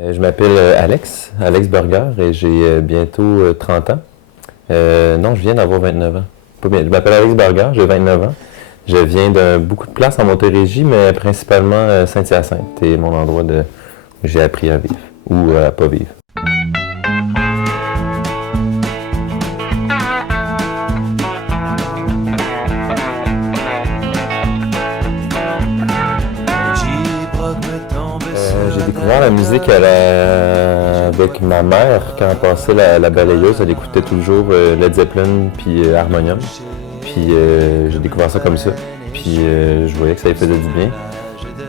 Je m'appelle Alex Burger et j'ai bientôt 30 ans. Non, je viens d'avoir 29 ans. Pas bien. Je m'appelle Alex Burger, j'ai 29 ans. Je viens de beaucoup de places en Montérégie, mais principalement Saint-Hyacinthe. C'est mon endroit où j'ai appris à vivre ou à pas vivre. J'ai découvert la musique avec ma mère quand elle passait la balayeuse. Elle écoutait toujours Led Zeppelin puis Harmonium. Puis j'ai découvert ça comme ça. Puis je voyais que ça lui faisait du bien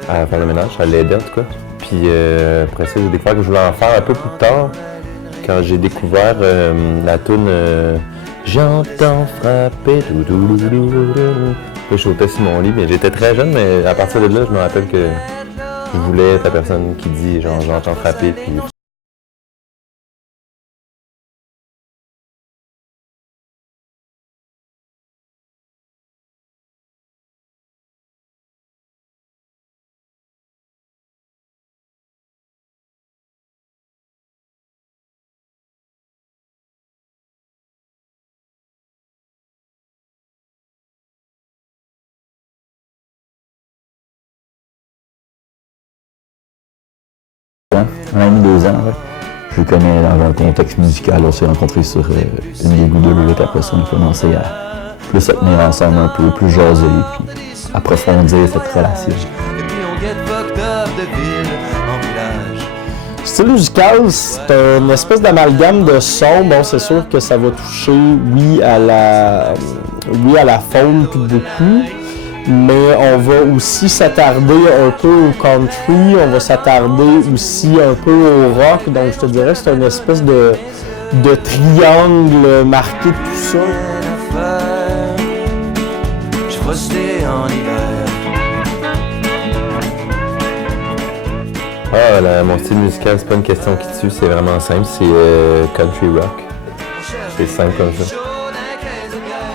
à faire le ménage. Ça l'aidait en tout cas. Puis après ça, j'ai découvert que je voulais en faire un peu plus tard quand j'ai découvert la toune J'entends frapper. Je sautais sur mon lit, mais j'étais très jeune, mais à partir de là, je me rappelle que je voulais être la personne qui dit genre j'entends frapper puis. Un an et demi, 2 ans, ouais. Je le connais dans un contexte musical. On s'est rencontrés sur une des goûts de l'eau, et après ça, on a commencé à plus se tenir ensemble un peu, plus jaser, puis approfondir cette relation. Le style musical, c'est une espèce d'amalgame de sons. Bon, c'est sûr que ça va toucher, oui, à la faune tout beaucoup, mais on va aussi s'attarder un peu au country, on va s'attarder aussi un peu au rock, donc je te dirais que c'est une espèce de triangle marqué de tout ça. Mon style musical, c'est pas une question qui tue, c'est vraiment simple, c'est country rock. C'est simple comme ça.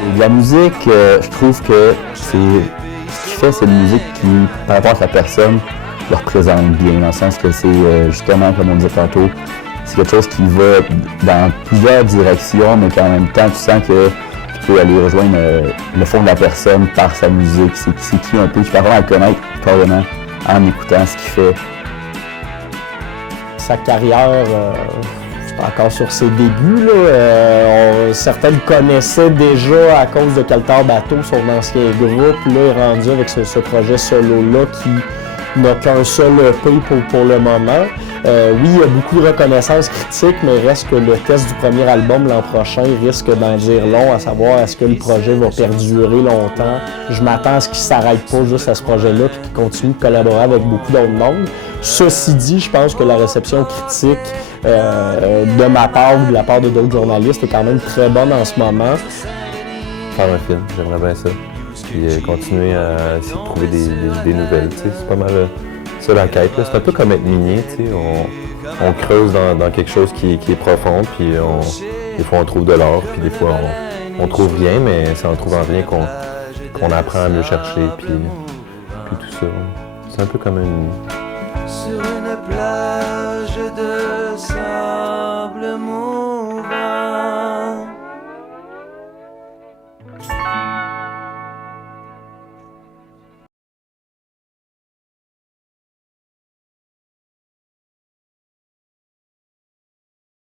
Et de la musique, je trouve que ce qui fait, c'est une musique qui, par rapport à la personne, le représente bien, dans le sens que c'est justement, comme on disait tantôt, c'est quelque chose qui va dans plusieurs directions, mais qu'en même temps, tu sens que tu peux aller rejoindre le fond de la personne par sa musique. C'est qui un peu, tu peux vraiment le connaître carrément en écoutant ce qu'il fait. Sa carrière, c'est encore sur ses débuts. Certains le connaissaient déjà à cause de Caltar Bateau, son ancien groupe. Là, il est rendu avec ce projet solo-là qui n'a qu'un seul EP pour le moment. Oui, il y a beaucoup de reconnaissance critique, mais reste que le test du premier album l'an prochain risque d'en dire long, à savoir est-ce que le projet va perdurer longtemps. Je m'attends à ce qu'il ne s'arrête pas juste à ce projet-là et qu'il continue de collaborer avec beaucoup d'autres mondes. Ceci dit, je pense que la réception critique de ma part ou de la part de d'autres journalistes est quand même très bonne en ce moment. Faire un film, j'aimerais bien ça. Puis continuer à essayer de trouver des idées nouvelles. C'est pas mal ça la quête. C'est un peu comme être minier. On creuse dans quelque chose qui est profond, puis des fois on trouve de l'or, puis des fois on trouve rien, mais c'est en trouvant rien qu'on apprend à mieux chercher, puis tout ça. C'est un peu comme une